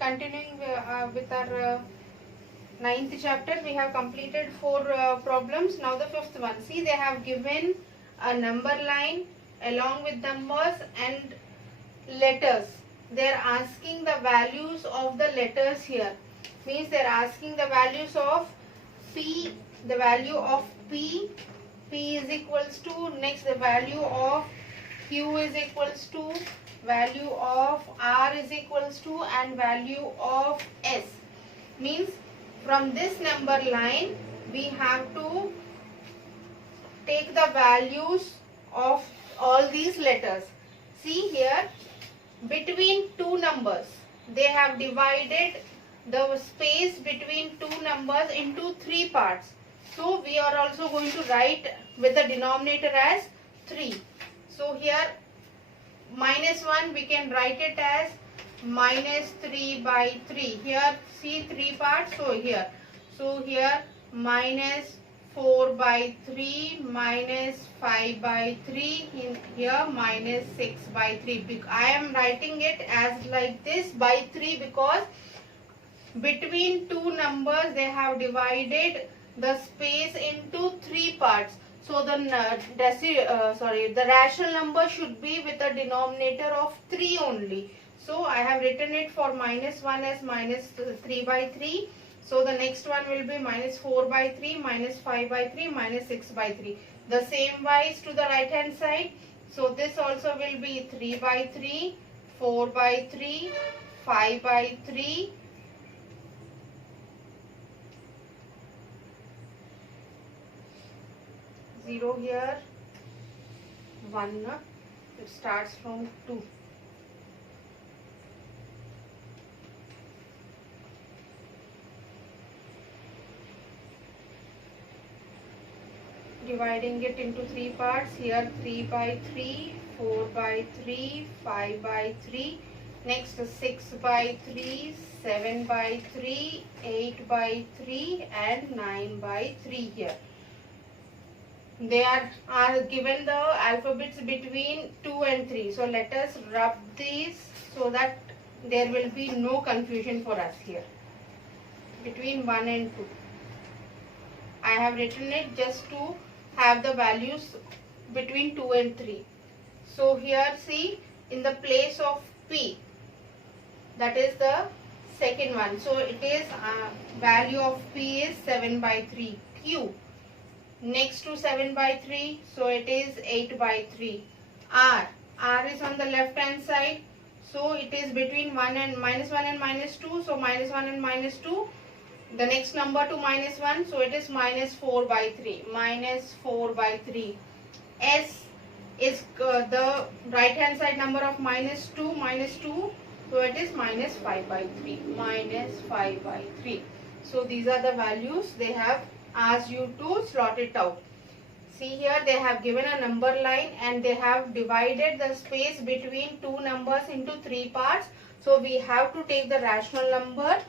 continuing with our ninth chapter. We have completed 4 problems. Now the fifth one. See, they have given a number line along with numbers and letters. They are asking the values of the letters here. Means they are asking the values of P, the value of P is equals to, next the value of Q is equals to, value of R is equals to, and value of S. Means from this number line we have to take the values of all these letters. See here, between two numbers they have divided the space between two numbers into 3 parts. So we are also going to write with the denominator as 3. So here -1 we can write it as -3/3. Here see 3 parts. So here -4/3, -5/3, in here -6/3. I am writing it as like this by 3 because between two numbers they have divided the space into 3 parts. So the rational number should be with a denominator of 3 only. So I have written it for -1 as -3/3. So the next one will be -4/3, -5/3, -6/3. The same wise to the right hand side. So this also will be 3/3, 4/3, 5/3. 0 here, 1, it starts from 2. Dividing it into 3 parts. Here 3/3, 4/3, 5/3. Next 6/3, 7/3, 8/3, and 9/3 here. They are given the alphabets between 2 and 3. So let us rub these so that there will be no confusion for us here. Between 1 and 2. I have written it just to have the values between 2 and 3. So here see, in the place of P, that is the second one. So it is value of P is 7/3. Q, next to 7/3, so it is 8/3. R is on the left hand side, so it is between -1 and -2, so -1 and -2. The next number to -1, so it is -4/3. S is the right hand side number of -2, so it is -5/3. So these are the values they have asked you to slot it out. See here, they have given a number line and they have divided the space between two numbers into 3 parts. So we have to take the rational number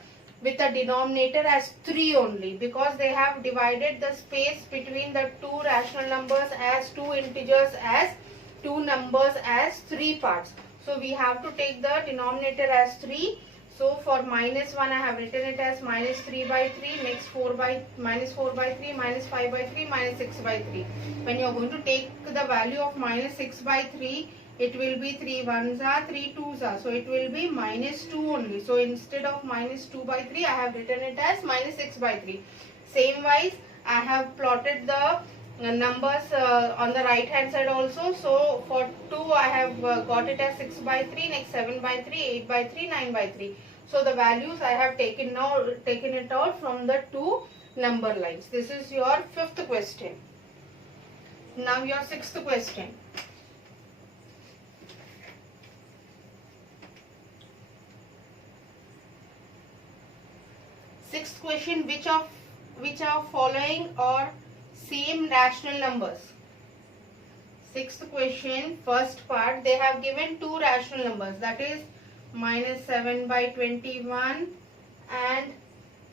with a denominator as 3 only, because they have divided the space between the two rational numbers as two integers as two numbers as 3 parts. So we have to take the denominator as 3. So for -1 I have written it as -3/3, next -4/3, -5/3, -6/3. When you are going to take the value of -6/3, it will be 3 1s are, 3 2s are. So it will be -2 only. So instead of -2/3, I have written it as -6/3. Same wise, I have plotted the numbers on the right hand side also. So for 2 I have got it as 6/3, next 7/3, 8/3, 9/3. So the values I have taken it out from the two number lines. This is your 5th question. Now your 6th question. Sixth question, which are following or same rational numbers? Sixth question, first part, they have given two rational numbers, that is -7/21 and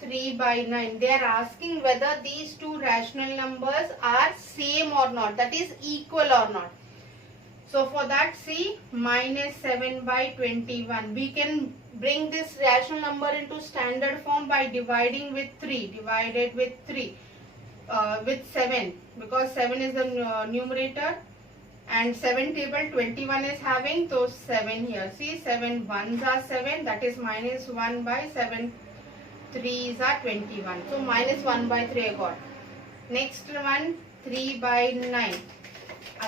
3/9. They are asking whether these two rational numbers are same or not, that is equal or not. So for that, see, -7/21. We can bring this rational number into standard form by dividing with 3. Divided with 3. With 7, because 7 is the numerator and 7 table 21 is having, so 7 here. See, 7 ones are 7, that is minus 1 by 7 3s are 21. So minus 1 by 3 I got. Next one, 3 by 9.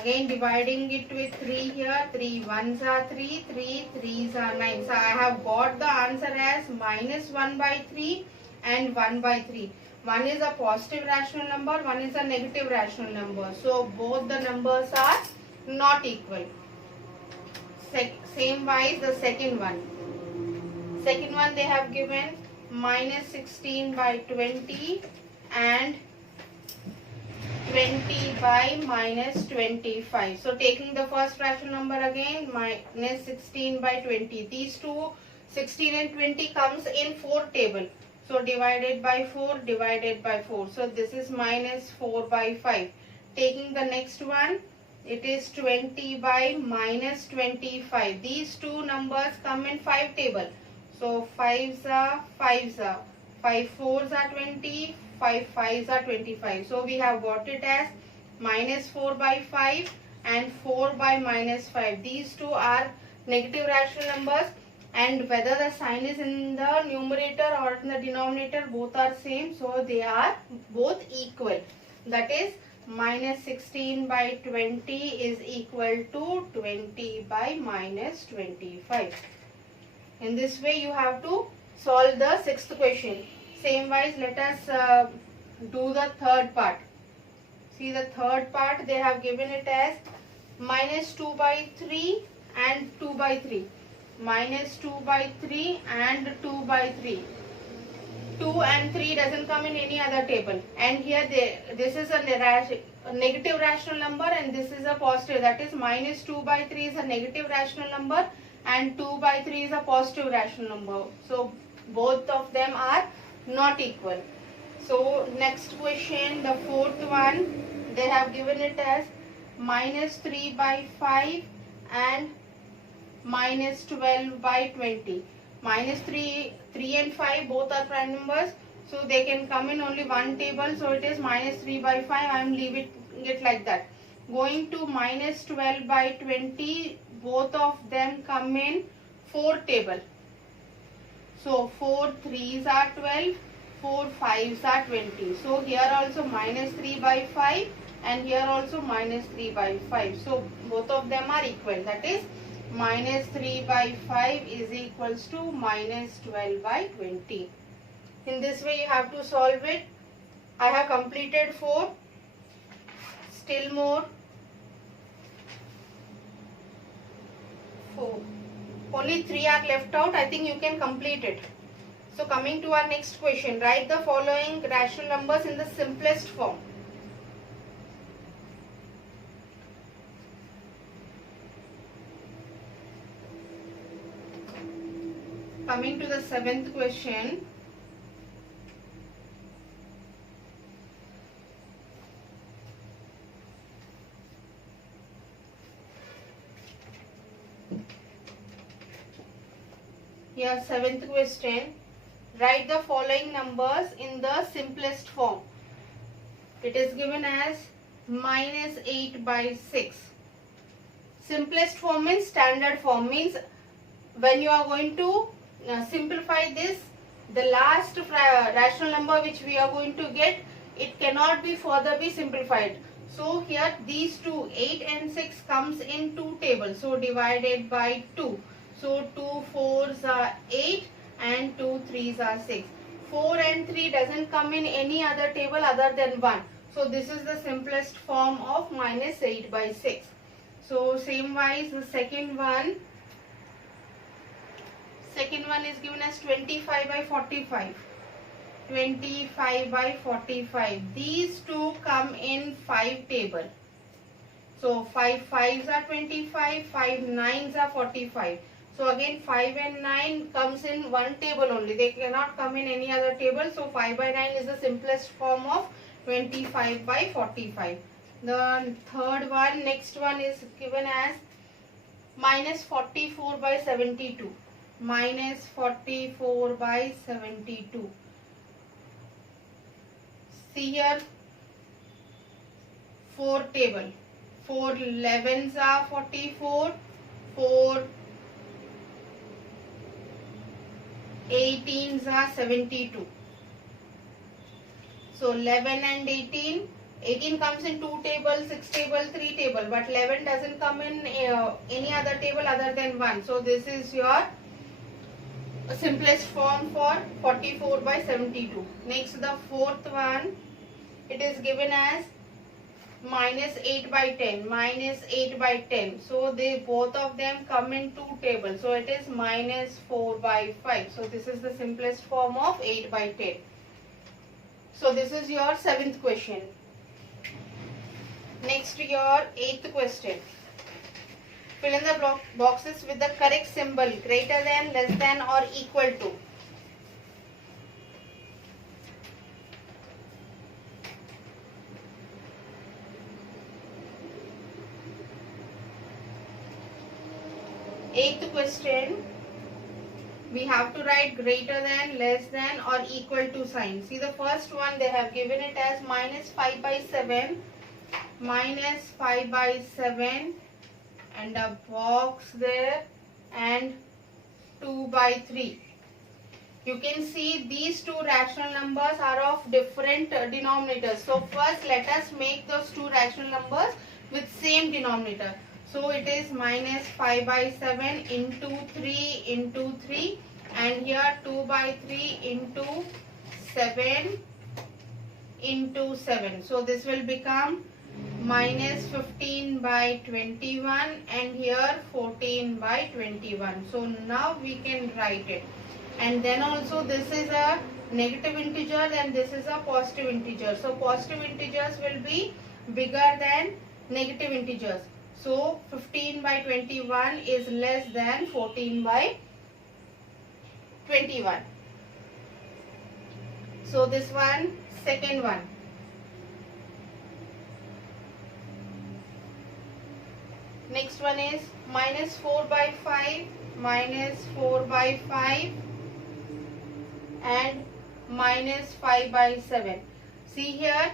Again dividing it with 3 here. 3 ones are 3, 3 3s are 9. So I have got the answer as minus 1 by 3 and 1 by 3. One is a positive rational number, one is a negative rational number. So both the numbers are not equal. Same wise the second one. Second one they have given minus 16 by 20 and 20 by minus 25. So taking the first rational number again, minus 16 by 20. These two 16 and 20 comes in 4 table. So divided by 4, divided by 4. So this is minus 4 by 5. Taking the next one, it is 20 by minus 25. These two numbers come in 5 table. So 5s are 5s are. 5 4s are 20, 5 5s are 25. So we have got it as minus 4 by 5 and 4 by minus 5. These two are negative rational numbers. And whether the sign is in the numerator or in the denominator, both are same. So they are both equal. That is minus 16 by 20 is equal to 20 by minus 25. In this way you have to solve the 6th question. Same wise let us do the third part. See the third part, they have given it as minus 2 by 3 and 2 by 3. Minus 2 by 3 and 2 by 3. 2 and 3 doesn't come in any other table. And here this is a negative rational number and this is a positive. That is minus 2 by 3 is a negative rational number and 2 by 3 is a positive rational number. So both of them are not equal. So next question, the fourth one, they have given it as minus 3 by 5 and minus 12 by 20. Minus 3 and 5 both are prime numbers, so they can come in only one table. So it is minus 3 by 5. I am leaving it like that. Going to minus 12 by 20, both of them come in 4 table. So 4 3s are 12, 4 5s are 20. So here also minus 3 by 5 and here also minus 3 by 5. So both of them are equal. That is minus 3 by 5 is equals to minus 12 by 20. In this way you have to solve it. I have completed 4. Still more. 4. Only 3 are left out. I think you can complete it. So coming to our next question. Write the following rational numbers in the simplest form. Coming to the 7th question. Here 7th question. Write the following numbers in the simplest form. It is given as minus 8 by 6. Simplest form means standard form, means when you are going to simplify this, the last rational number which we are going to get, it cannot be further be simplified. So here these two 8 and 6 comes in 2 tables. So divided by 2. So 2 4s are 8 and 2 3s are 6. 4 and 3 doesn't come in any other table other than 1. So this is the simplest form of minus 8 by 6. So same wise the second one. Second one is given as 25 by 45. 25 by 45. These two come in 5 table. So 5 5s are 25, 5 9s are 45. So again 5 and 9 comes in one table only. They cannot come in any other table. So 5 by 9 is the simplest form of 25 by 45. The third one, next one is given as minus 44 by 72. minus 44 by 72. See here, 4 table. 4 11s are 44, 4 18s are 72. So 11 and 18. 18 comes in 2 table, 6 table, 3 table, but 11 doesn't come in any other table other than 1. So this is your simplest form for 44 by 72. Next, the fourth one, it is given as minus 8 by 10, minus 8 by 10. So they both of them come in 2 tables. So it is minus 4 by 5. So this is the simplest form of 8 by 10. So this is your 7th question. Next, your 8th question. Fill in the boxes with the correct symbol, greater than, less than or equal to. Eighth question, we have to write greater than, less than or equal to sign. See, the first one they have given it as minus 5 by 7, minus 5 by 7 and a box there and 2 by 3. You can see these two rational numbers are of different denominators. So first let us make those two rational numbers with same denominator. So it is minus 5 by 7 into 3 into 3 and here 2 by 3 into 7 into 7. So this will become minus 15 by 21 and here 14 by 21. So now we can write it. And then also this is a negative integer and this is a positive integer. So positive integers will be bigger than negative integers. So 15 by 21 is less than 14 by 21. So this one, second one. Next one is minus 4 by 5, minus 4 by 5 and minus 5 by 7. See here,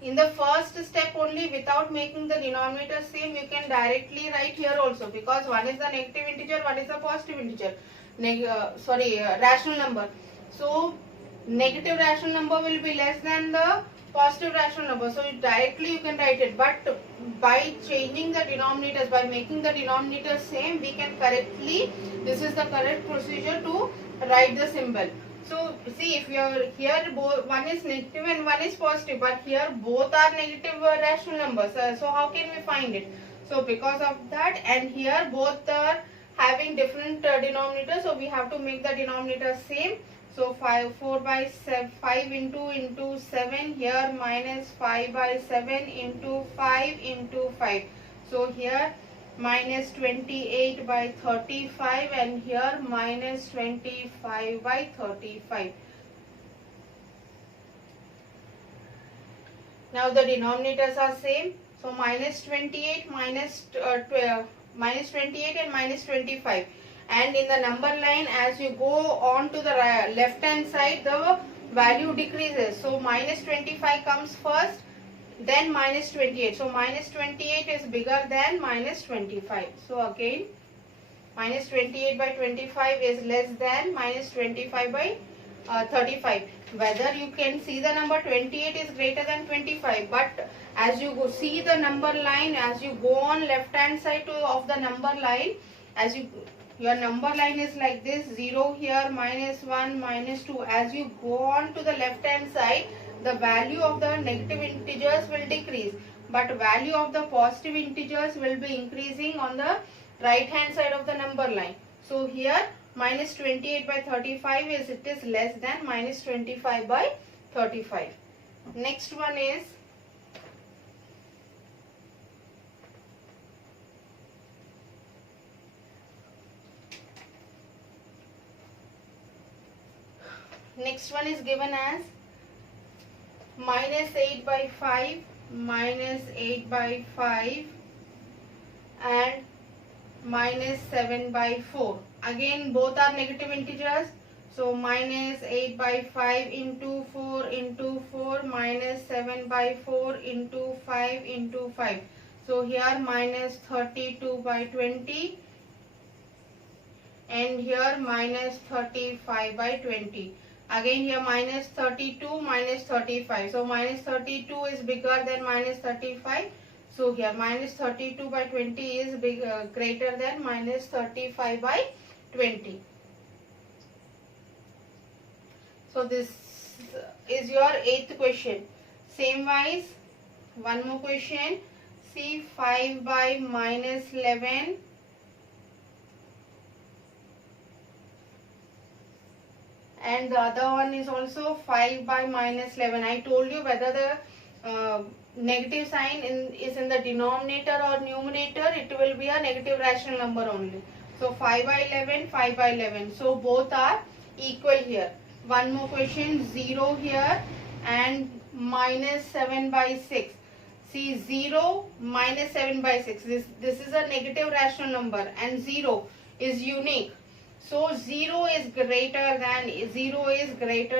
in the first step only, without making the denominator same, you can directly write here also, because one is the negative integer, one is the positive integer. Rational number. So negative rational number will be less than the positive rational number. So directly you can write it. But by changing the denominators, by making the denominator same, we can correctly, this is the correct procedure to write the symbol. So see, if you are here, one is negative and one is positive, but here both are negative rational numbers. So how can we find it? So because of that, and here both are having different denominators, so we have to make the denominator same. So 4 by 5 into 7, here minus 5 by 7 into 5 into 5. So here minus 28 by 35 and here minus 25 by 35. Now the denominators are same. So minus 28, minus 28 and minus 25. And in the number line, as you go on to the left hand side, the value decreases. So minus 25 comes first, then minus 28. So minus 28 is bigger than minus 25. So again, minus 28 by 25 is less than minus 25 by 35. Whether you can see the number 28 is greater than 25, but as you go see the number line, as you go on left hand side of the number line, as your number line is like this, 0 here, minus 1, minus 2. As you go on to the left hand side, the value of the negative integers will decrease, but value of the positive integers will be increasing on the right hand side of the number line. So here minus 28 by 35 is, it is less than minus 25 by 35. Next one is given as minus 8 by 5, minus 8 by 5 and minus 7 by 4. Again both are negative integers. So minus 8 by 5 into 4 into 4 minus 7 by 4 into 5 into 5. So here minus 32 by 20 and here minus 35 by 20. Again here minus 32 minus 35. So minus 32 is bigger than minus 35. So here minus 32 by 20 is greater than minus 35 by 20. So this is your 8th question. Same wise, one more question. See 5 by minus 11 and the other one is also 5 by minus 11. I told you whether the negative sign is in the denominator or numerator, it will be a negative rational number only. So 5 by 11, 5 by 11. So both are equal here. One more question, 0 here and minus 7 by 6. See 0 minus 7 by 6. This is a negative rational number and 0 is unique. So 0 is greater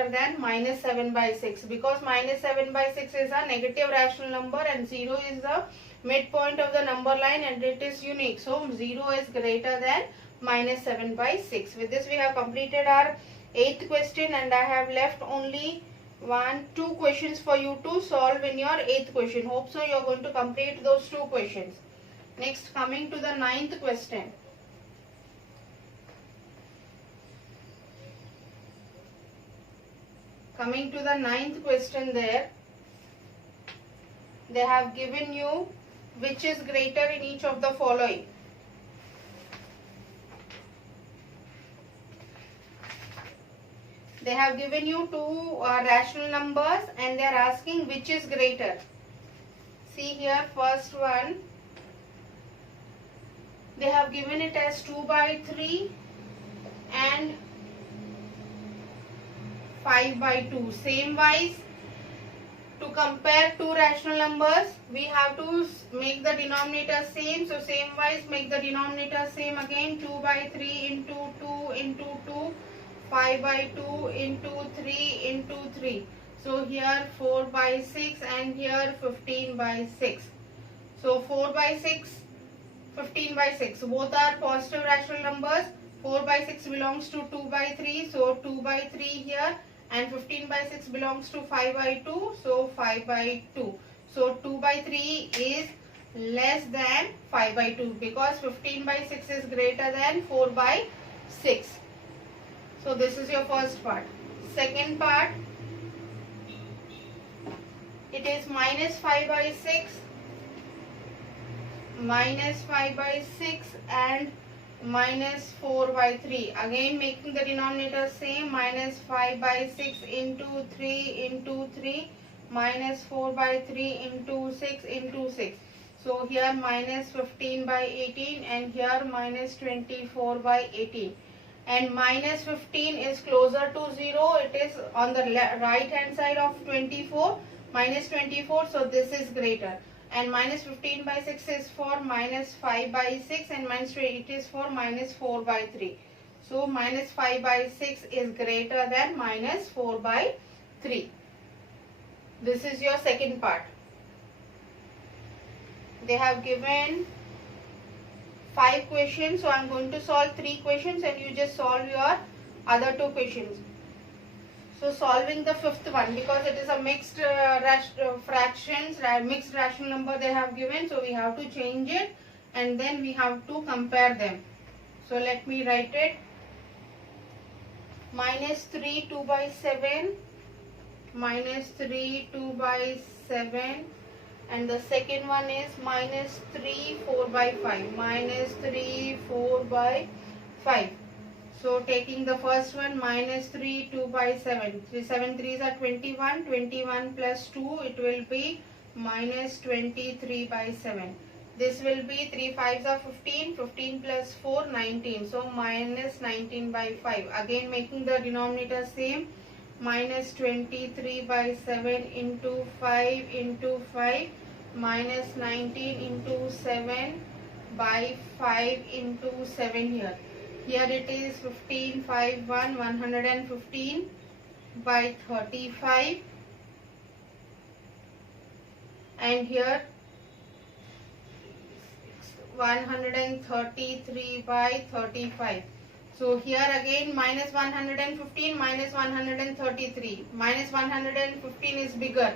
than minus 7 by 6 because minus 7 by 6 is a negative rational number and 0 is the midpoint of the number line and it is unique. So 0 is greater than minus 7 by 6. With this we have completed our 8th question and I have left only 2 questions for you to solve in your 8th question. Hope so you are going to complete those 2 questions. Next, coming to the 9th question. Coming to the 9th question, there they have given you which is greater in each of the following. They have given you 2 rational numbers and they are asking which is greater. See here, first one, they have given it as 2 by 3 and 5 by 2. Same wise, to compare 2 rational numbers, we have to make the denominator same. So same wise, make the denominator same again. 2 by 3 into 2 into 2. 5 by 2 into 3 into 3. So here 4 by 6 and here 15 by 6. So 4 by 6, 15 by 6. Both are positive rational numbers. 4 by 6 belongs to 2 by 3. So 2 by 3 here and 15 by 6 belongs to 5 by 2. So 5 by 2. So 2 by 3 is less than 5 by 2 because 15 by 6 is greater than 4 by 6. So this is your first part. Second part, it is minus 5 by 6, minus 5 by 6 and minus 4 by 3. Again making the denominator same, minus 5 by 6 into 3 into 3, minus 4 by 3 into 6 into 6. So here minus 15 by 18 and here minus 24 by 18. And minus 15 is closer to 0. It is on the right hand side of 24, minus 24. So this is greater. And minus 15 by 6 is for minus 5 by 6 and minus 2, it is for minus 4 by 3. So minus 5 by 6 is greater than minus 4 by 3. This is your second part. They have given 5 questions, so I am going to solve 3 questions and you just solve your other 2 questions. So solving the 5th one, because it is a mixed fractions, mixed rational number they have given, so we have to change it and then we have to compare them. So let me write it. Minus 3 2 by 7, minus 3 2 by 7. And the second one is minus 3 4 by 5, minus 3 4 by 5. So taking the first one, minus 3 2 by 7. 7 3s are 21, 21 plus 2, it will be minus 23 by 7. This will be 3 5s are 15, 15 plus 4 19. So minus 19 by 5. Again making the denominator same, minus 23 by 7 into 5 into 5, minus 19 into 7 by 5 into 7 here. Here it is 15, 5, 1, 115 by 35, and here 133 by 35. So here again minus 115 minus 133. Minus 115 is bigger,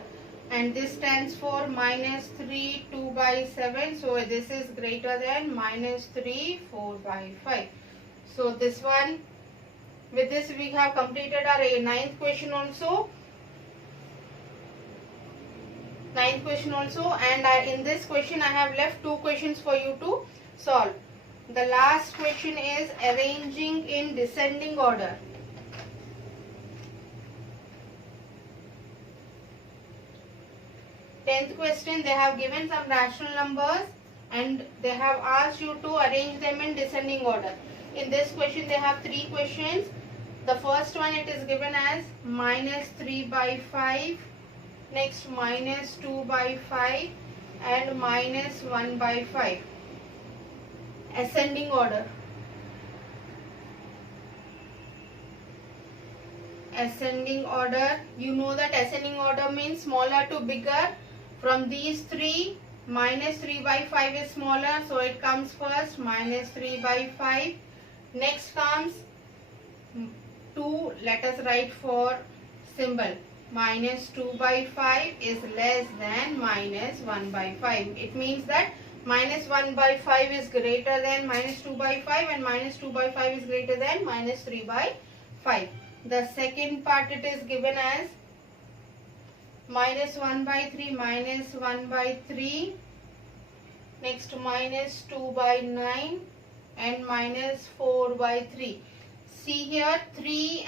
and this stands for minus 3 2 by 7. So this is greater than minus 3 4 by 5. So this one, with this we have completed our ninth question also. And in this question I have left 2 questions for you to solve. The last question is arranging in descending order. Tenth question, they have given some rational numbers and they have asked you to arrange them in descending order. In this question they have 3 questions. The first one, it is given as minus 3 by 5, next minus 2 by 5 and minus 1 by 5. Ascending order. Ascending order, you know that ascending order means smaller to bigger. From these 3, minus 3 by 5 is smaller, so it comes first, minus 3 by 5. Next comes 2, let us write for symbol. Minus 2 by 5 is less than minus 1 by 5. It means that minus 1 by 5 is greater than minus 2 by 5 and minus 2 by 5 is greater than minus 3 by 5. The second part, it is given as minus 1 by 3, minus 1 by 3, next minus 2 by 9 and minus 4 by 3. See here 3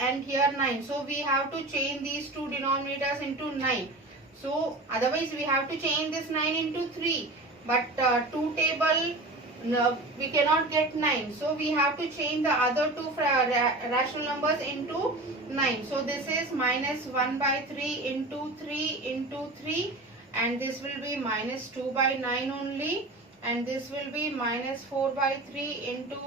and here 9. So we have to change these 2 denominators into 9. So otherwise we have to change this 9 into 3. But 2 table, no, we cannot get 9. So we have to change the other 2 rational numbers into 9. So this is minus 1 by 3 into 3, and this will be minus 2 by 9 only, and this will be minus 4 by 3 into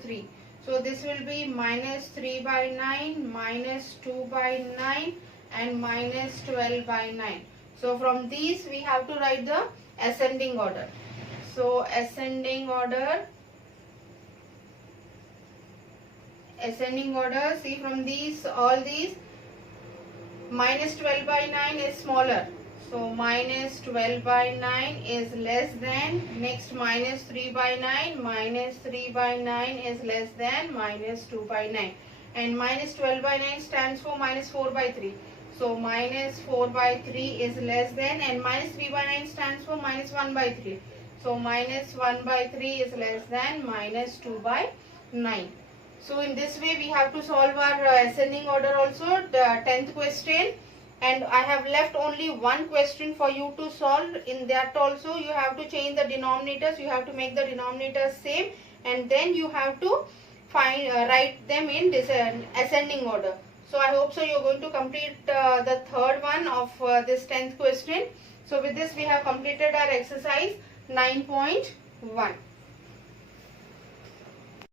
3. So this will be minus 3 by 9, minus 2 by 9 and minus 12 by 9. So from these we have to write the ascending order. So ascending order, see from these, all these, minus 12 by 9 is smaller. So minus 12 by 9 is less than, next minus 3 by 9, minus 3 by 9 is less than minus 2 by 9. And minus 12 by 9 stands for minus 4 by 3. So minus 4 by 3 is less than, and minus 3 by 9 stands for minus 1 by 3. So minus 1 by 3 is less than minus 2 by 9. So in this way we have to solve our ascending order also, the 10th question. And I have left only one question for you to solve. In that also you have to change the denominators, you have to make the denominators same, and then you have to write them in this ascending order. So I hope so you are going to complete the third one of this 10th question. So with this we have completed our exercise 9.1.